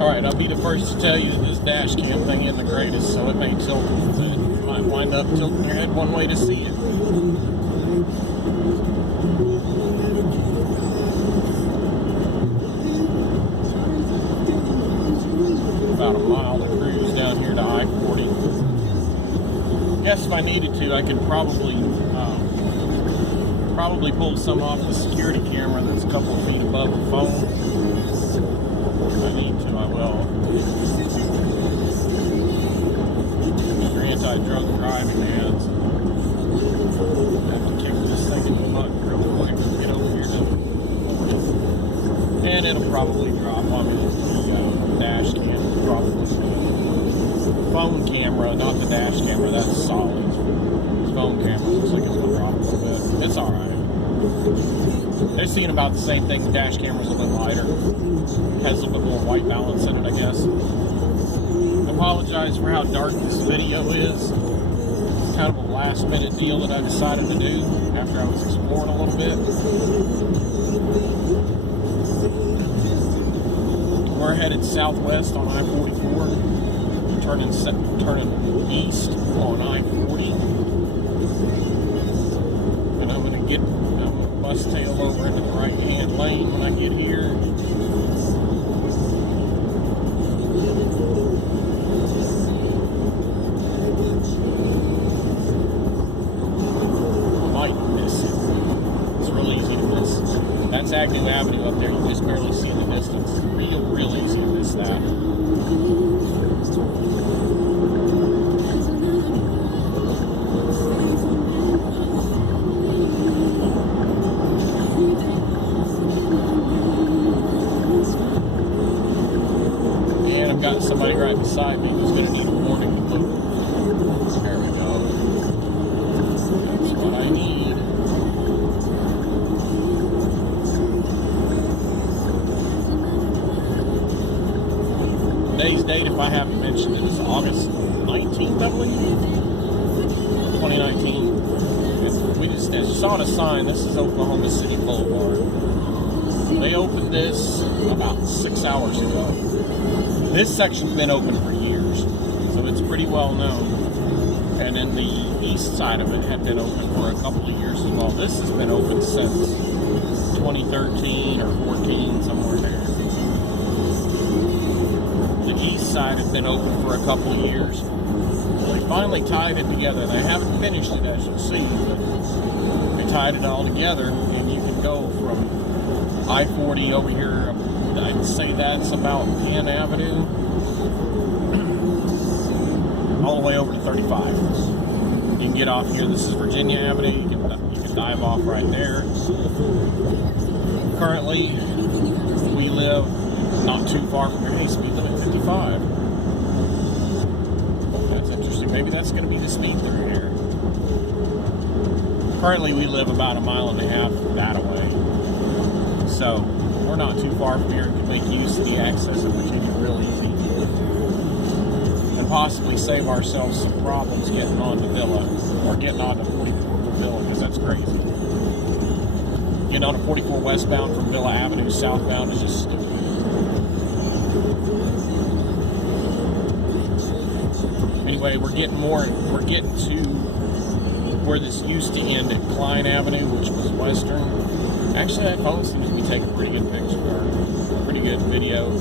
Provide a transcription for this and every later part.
Alright, I'll be the first to tell you that this dash cam thing isn't the greatest, so it may tilt a little bit. You might wind up tilting your head one way to see it. About a mile to cruise down here to I-40. Guess if I needed to, I could probably pull some off the security camera that's a couple of feet above the phone. If I need to, I will. Your anti-drug driving ads. I have to kick this thing in the butt real quick to get over here to 40. And it'll probably drop. I mean, the dash cam probably. Phone camera, not the dash camera, that's solid. The phone camera looks like it's going to drop a little bit. It's alright. They're seeing about the same thing. The dash camera's a little bit lighter. Has a little bit more white balance in it, I guess. I apologize for how dark this video is. It's kind of a last minute deal that I decided to do after I was exploring a little bit. We're headed southwest on I-44, turning east on I-40. And I'm going to bus tail over into the right-hand lane when I get here. I might miss it. It's real easy to miss. That's Agnew Avenue up there. You just barely see the distance. Real easy to miss that. Got somebody right beside me who's going to need a warning to move. There we go. That's what I need. Today's date, if I haven't mentioned it, is August 19th, I believe. 2019. We just saw the sign. This is Oklahoma City Boulevard. They opened this about 6 hours ago. This section's been open for years, so it's pretty well known. And then the east side of it had been open for a couple of years as well. This has been open since 2013 or 14, somewhere there. The east side has been open for a couple of years. Well, they finally tied it together. They haven't finished it, as you'll see, but they tied it all together, and you can go from I-40 over here. I'd say that's about Penn Avenue, all the way over to 35. You can get off here. This is Virginia Avenue. You can dive off right there. Currently, we live not too far from here. Hey, speed limit 55. That's interesting. Maybe that's going to be the speed through here. Currently, we live about a mile and a half that away. So we're not too far from here and can make use of the access of Virginia real easy. And possibly save ourselves some problems getting on to Villa, or getting on to 44 from Villa, because that's crazy. Getting on to 44 westbound from Villa Avenue southbound is just stupid. Anyway, we're getting to where this used to end at Klein Avenue, which was western. Actually, that phone seems to be taking a pretty good picture, or pretty good video.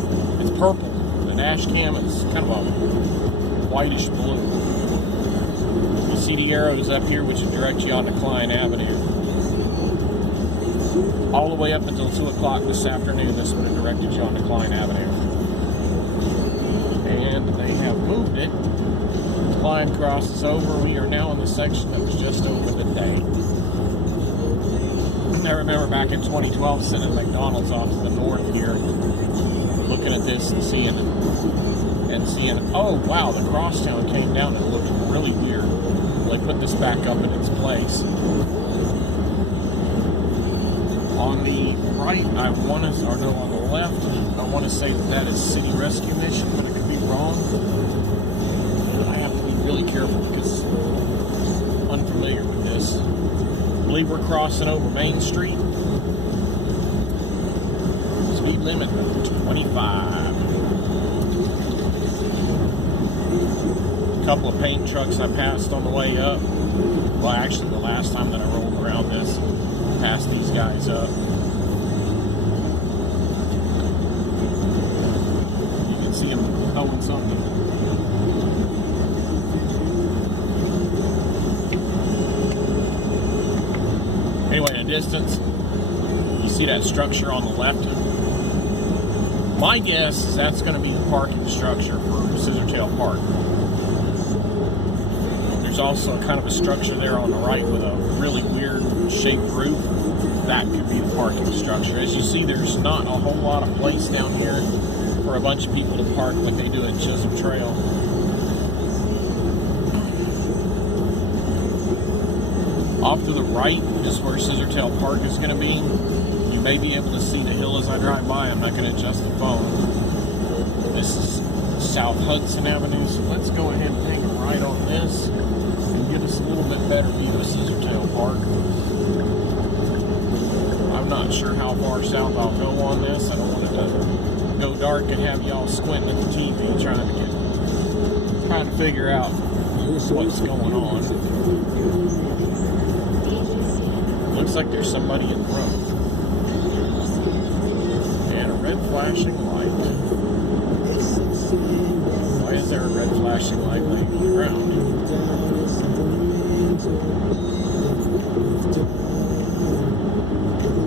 It's purple. The dash cam is kind of a whitish blue. You see the arrows up here, which direct you onto Klein Avenue. All the way up until 2 o'clock this afternoon, this would have directed you onto Klein Avenue. And they have moved it. Klein crosses over. We are now in the section that was just opened today. I remember back in 2012 sitting at McDonald's off to the north here, looking at this and seeing, oh wow, the crosstown came down and it looked really weird. Like, put this back up in its place. On the right, on the left, I want to say that is City Rescue Mission, but I could be wrong. I have to be really careful because I'm unfamiliar with this. I believe we're crossing over Main Street. Speed limit of 25. couple of paint trucks I passed on the way up. Well, actually, the last time that I rolled around this, passed these guys up. You can see them towing something. Anyway, in the distance, you see that structure on the left. My guess is that's going to be the parking structure for Scissortail Park. There's also kind of a structure there on the right with a really weird shaped roof. That could be the parking structure. As you see, there's not a whole lot of place down here for a bunch of people to park like they do at Chisholm Trail. Off to the right is where Scissortail Park is going to be. You may be able to see the hill as I drive by. I'm not going to adjust the phone. This is South Hudson Avenue, so let's go ahead and take a right on this and get us a little bit better view of Scissortail Park. I'm not sure how far south I'll go on this. I don't want it to go dark and have y'all squinting at the TV trying to figure out what's going on. Looks like there's somebody in the road. And a red flashing light. Why is there a red flashing light laying on the ground?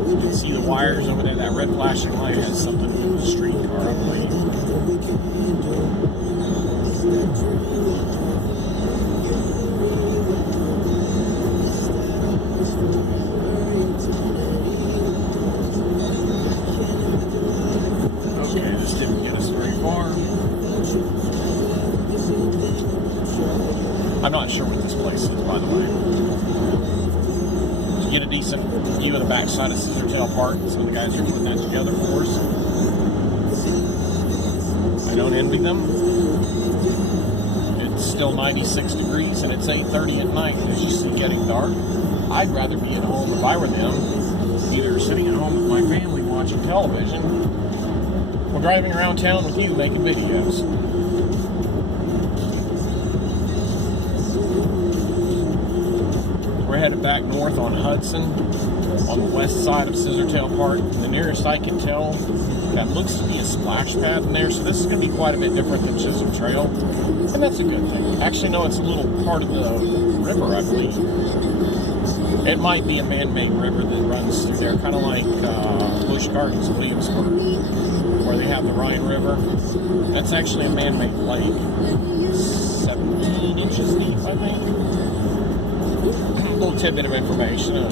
You can see the wires over there. That red flashing light has something to do with the streetcar, I believe. Okay, this didn't get us very far. I'm not sure what this place is, by the way. To get a decent view of the backside of Scissortail Park, some of the guys are putting that together for us. I don't envy them. It's still 96 degrees and it's 8:30 at night, and as you see, getting dark. I'd rather be at home if I were them, either sitting at home with my family watching television or driving around town with you making videos. We're headed back north on Hudson, on the west side of Scissortail Park. The nearest I can tell, that looks to be a splash pad in there, so this is going to be quite a bit different than Chisholm Trail, and that's a good thing. Actually, no, it's a little part of the river, I believe. It might be a man-made river that runs through there, kind of like Busch Gardens, Williamsburg, where they have the Rhine River. That's actually a man-made lake. 17 inches deep, I think. A little tidbit of information, a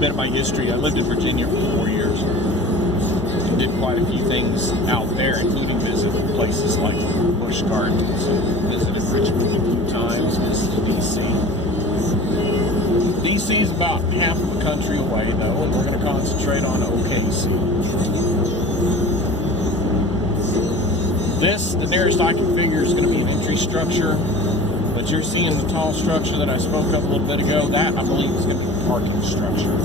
bit of my history. I lived in Virginia for 4 years. And did quite a few things out there, including visiting places like Busch Gardens, and visited Richmond a few times, visited D.C. D.C. is about half of the country away, though, and we're going to concentrate on OKC. This, the nearest I can figure, is going to be an entry structure. But you're seeing the tall structure that I spoke of a little bit ago. That, I believe, is going to be the parking structure.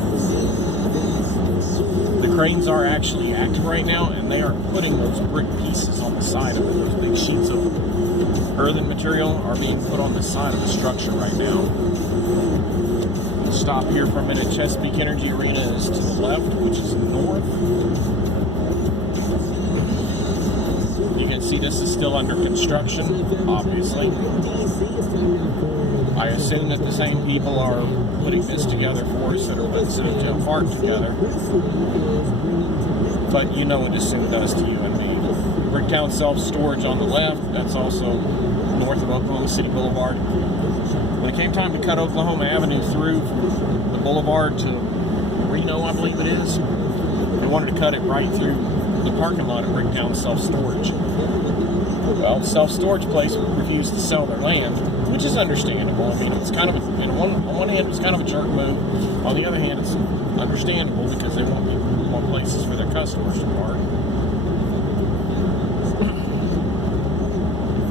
The cranes are actually active right now, and they are putting those brick pieces on the side of it. Those big sheets of earthen material are being put on the side of the structure right now. We'll stop here for a minute. Chesapeake Energy Arena is to the left, which is north. You can see this is still under construction, obviously. I assume that the same people are putting this together for us that are putting Scissortail Park together. But you know what this soon does to you and me. Bricktown Self-Storage on the left, that's also north of Oklahoma City Boulevard. When it came time to cut Oklahoma Avenue through from the boulevard to Reno, I believe it is, they wanted to cut it right through the parking lot of Bricktown Self-Storage. Well, the self-storage place refused to sell their land, which is understandable. I mean, it's kind of, on one hand, it's kind of a jerk move. On the other hand, it's understandable because they want more places for their customers to park.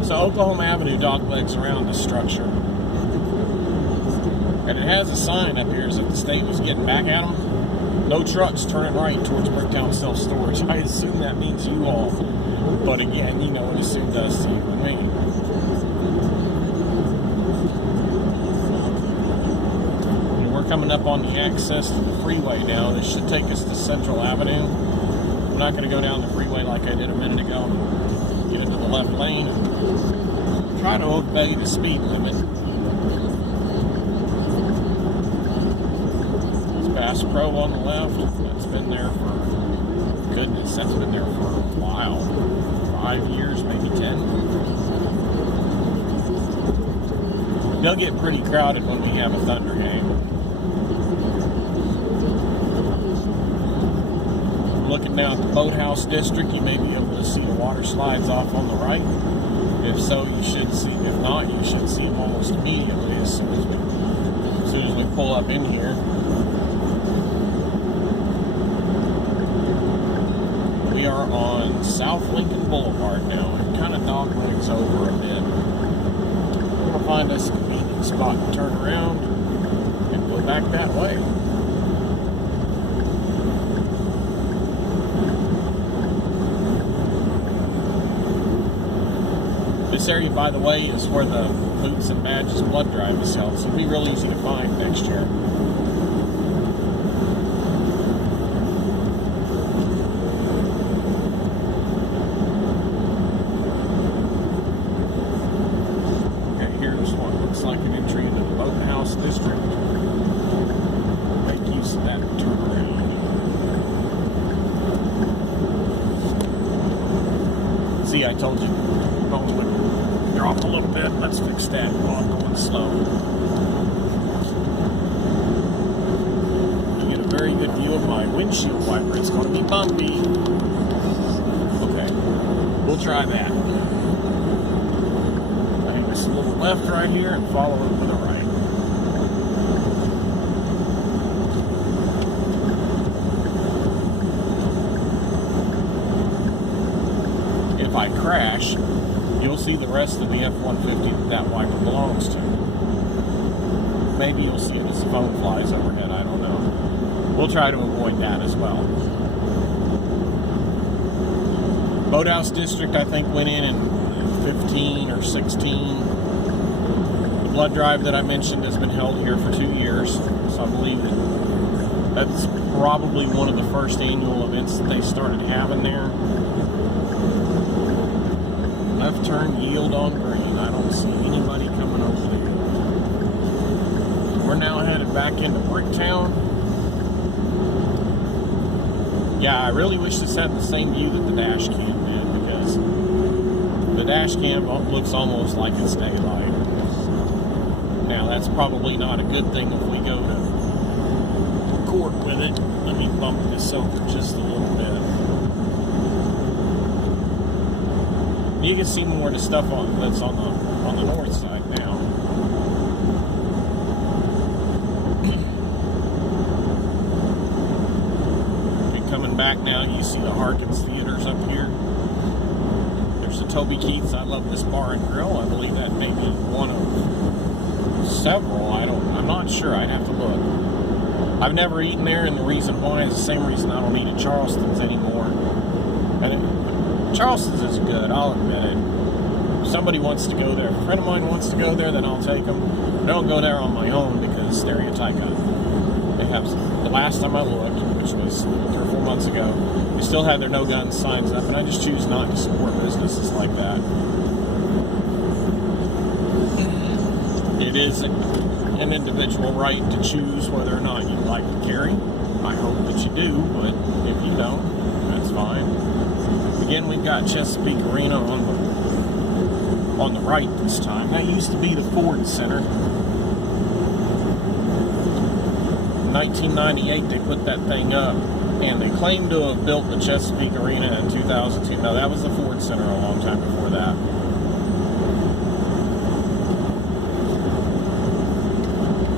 So Oklahoma Avenue doglegs around the structure. And it has a sign up here as if the state was getting back at them. No trucks turning right towards Bricktown Self-Storage. I assume that means you all. But again, you know what it soon does to you and me. And we're coming up on the access to the freeway now. This should take us to Central Avenue. I'm not going to go down the freeway like I did a minute ago. Get into the left lane. Try to obey the speed limit. It's Bass Pro on the left. That's been there for, goodness, that's been there for a while. 5 years, maybe 10. They'll get pretty crowded when we have a Thunder game. Looking down at the Boathouse District, you may be able to see the water slides off on the right. If so, you should see. If not, you should see them almost immediately as soon as we pull up in here. We are on South Lincoln Boulevard now. It kind of dog legs over a bit. We're gonna find us a convenient spot to turn around and go back that way. This area, by the way, is where the Boots and Badges blood drive is held, so it'll be real easy to find next year. Okay, here's what looks like an entry into the Boathouse District. Make use of that turnaround. See, I told you. Drop a little bit. Let's fix that while I'm going slow. You get a very good view of my windshield wiper. It's going to be bumpy. Okay, we'll try that. I think this little left right here and follow it to the right. If I crash, you'll see the rest of the F-150 that wiper belongs to. Maybe you'll see it as the phone flies overhead, I don't know. We'll try to avoid that as well. Boathouse District, I think, went in 15 or 16. The blood drive that I mentioned has been held here for 2 years, so I believe that's probably one of the first annual events that they started having there. Left turn, yield on green. I don't see anybody coming over there. We're now headed back into Bricktown. Yeah, I really wish this had the same view that the dash cam did, because the dash cam looks almost like it's daylight. Now, that's probably not a good thing if we go to court with it. Let me bump this over just a little bit. You can see more of the stuff that's on the north side now. And coming back now, you see the Harkins Theaters up here. There's the Toby Keith's I Love This Bar and Grill. I believe that may be one of several. I'm not sure. I'd have to look. I've never eaten there, and the reason why is the same reason I don't eat at Charleston's anymore. Charleston's is good, I'll admit it. If somebody wants to go there, if a friend of mine wants to go there, then I'll take them. I don't go there on my own because Stereotyca. They have, the last time I looked, which was 3 or 4 months ago, they still had their no gun signs up, and I just choose not to support businesses like that. It is an individual right to choose whether or not you like to carry. I hope that you do, but if you don't, that's fine. Again, we've got Chesapeake Arena on the right this time. That used to be the Ford Center. In 1998, they put that thing up, and they claimed to have built the Chesapeake Arena in 2002. Now, that was the Ford Center a long time before that.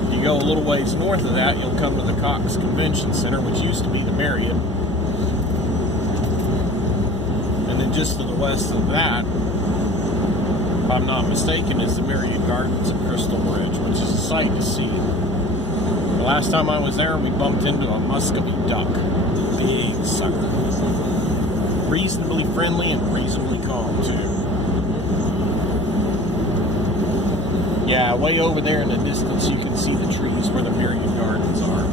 If you go a little ways north of that, you'll come to the Cox Convention Center, which used to be the Marriott. And then just to the west of that, if I'm not mistaken, is the Marriott Gardens at Crystal Bridge, which is a sight to see. The last time I was there, we bumped into a Muscovy duck. Big sucker. Reasonably friendly and reasonably calm, too. Yeah, way over there in the distance you can see the trees where the Marion Gardens are.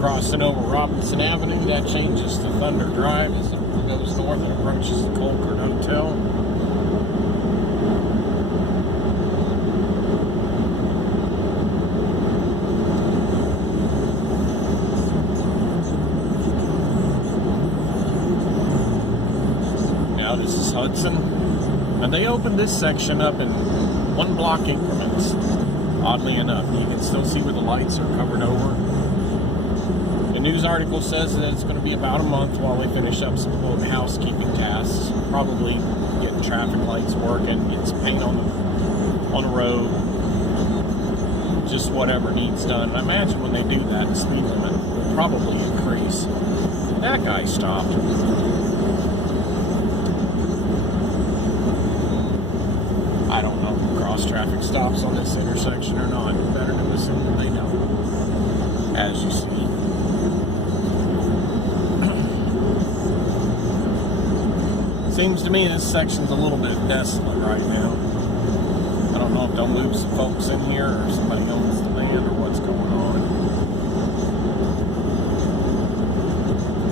Crossing over Robinson Avenue, that changes to Thunder Drive as it goes north and approaches the Colquitt Hotel. Now this is Hudson. And they opened this section up in 1 block increments. Oddly enough, you can still see where the lights are covered over. The news article says that it's going to be about a month while they finish up some little housekeeping tasks. Probably getting traffic lights working, getting some paint on the road. Just whatever needs done. And I imagine when they do that, the speed limit will probably increase. That guy stopped. I don't know if cross traffic stops on this intersection or not. Better to assume that they don't, as you see. Seems to me this section's a little bit desolate right now. I don't know if they'll move some folks in here or somebody owns the land or what's going on.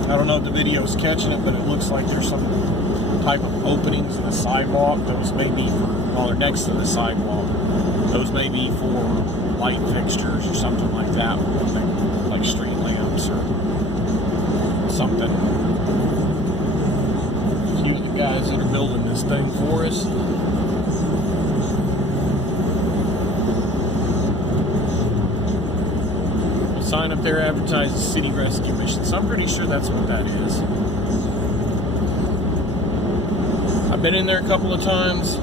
I don't know if the video's catching it, but it looks like there's some type of openings in the sidewalk. Those may be for, well, they're next to the sidewalk. Those may be for light fixtures or something like that, like street lamps or something. A few of the guys that are building this thing for us. The sign up there advertises City Rescue Mission, so I'm pretty sure that's what that is. I've been in there a couple of times.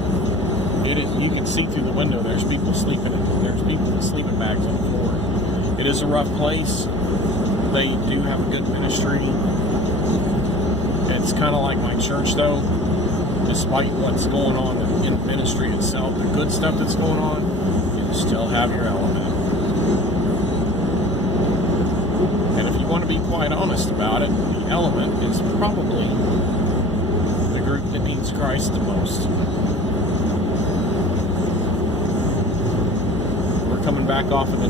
You can see through the window. There's people sleeping. There's people with sleeping bags on the floor. It is a rough place. They do have a good ministry. It's kind of like my church, though. Despite what's going on in ministry itself, the good stuff that's going on, you still have your element. And if you want to be quite honest about it, the element is probably the group that needs Christ the most. We're coming back off of the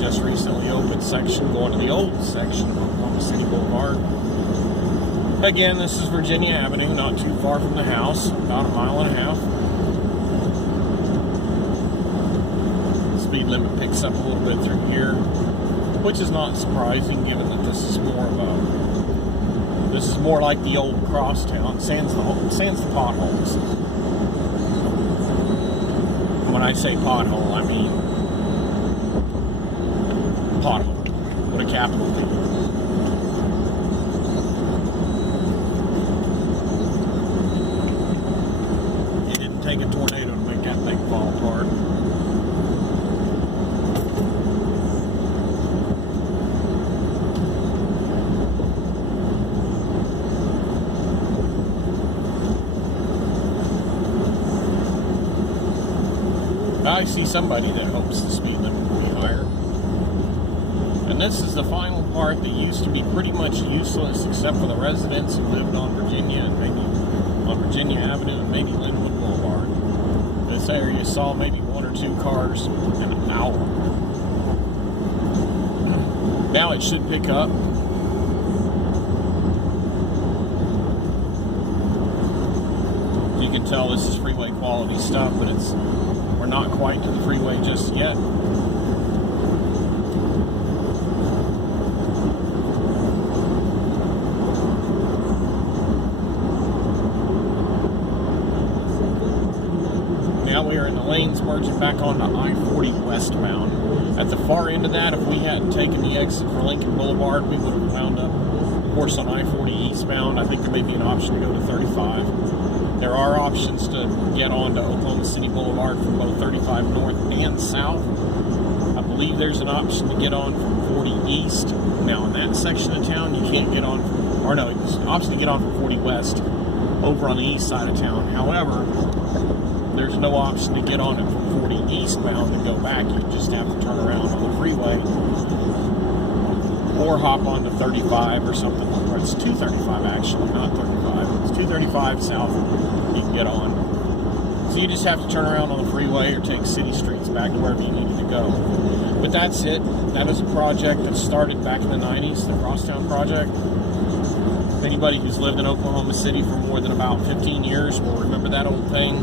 just recently opened section, going to the old section of Oklahoma City Boulevard. Again, this is Virginia Avenue, not too far from the house, about a mile and a half. The speed limit picks up a little bit through here, which is not surprising given that this is more like the old crosstown, sans the potholes. When I say pothole, I mean pothole with a capital P. It didn't take a tornado to make that thing fall apart. I see somebody that hopes the speed limit will be higher. And this is the final part that used to be pretty much useless except for the residents who lived on Virginia and maybe on Virginia Avenue and maybe Linwood Boulevard. This area saw maybe 1 or 2 cars in an hour. Now it should pick up. You can tell this is freeway quality stuff, but we're not quite to the freeway just yet. Now we are in the lanes merging back onto I-40 westbound. At the far end of that, if we hadn't taken the exit for Lincoln Boulevard, we would have wound up, of course, on I-40 eastbound. I think there may be an option to go to 35. There are options to get onto Oklahoma City Boulevard from both 35 north and south. I believe there's an option to get on from 40 east. Now, in that section of town, you can't get on from, or no, it's an option to get on from 40 west over on the east side of town. However, there's no option to get on it from 40 eastbound and go back. You just have to turn around on the freeway or hop onto 35 or something. Or it's 235 actually, not 35. It's 235 south. You can get on. So you just have to turn around on the freeway or take city streets back to wherever you needed to go. But that's it. That is a project that started back in the 90s, the Crosstown Project. Anybody who's lived in Oklahoma City for more than about 15 years will remember that old thing.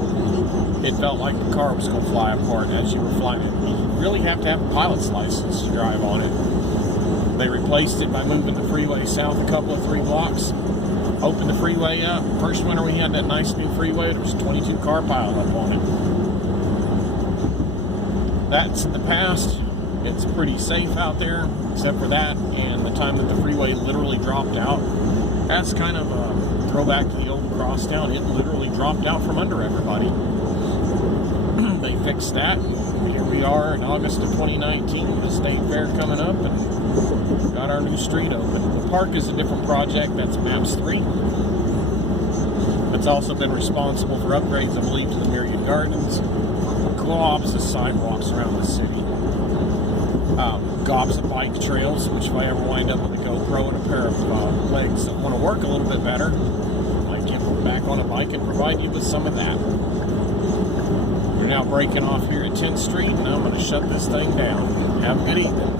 It felt like the car was going to fly apart as you were flying it. You really have to have a pilot's license to drive on it. They replaced it by moving the freeway south a couple of 3 blocks. Opened the freeway up. First winter we had that nice new freeway, there was 22 car piled up on it. That's in the past. It's pretty safe out there, except for that and the time that the freeway literally dropped out. That's kind of a throwback to the old Crosstown. It literally dropped out from under everybody. They fixed that. Here we are in August of 2019, the state fair coming up, and got our new street open. The park is a different project. That's Maps 3. It's also been responsible for upgrades, I believe, to the Myriad Gardens, gobs of sidewalks around the city, gobs of bike trails, which if I ever wind up with a GoPro and a pair of legs that want to work a little bit better, I might get back on a bike and provide you with some of that. We're now breaking off here at 10th Street, and I'm going to shut this thing down. Have a good evening.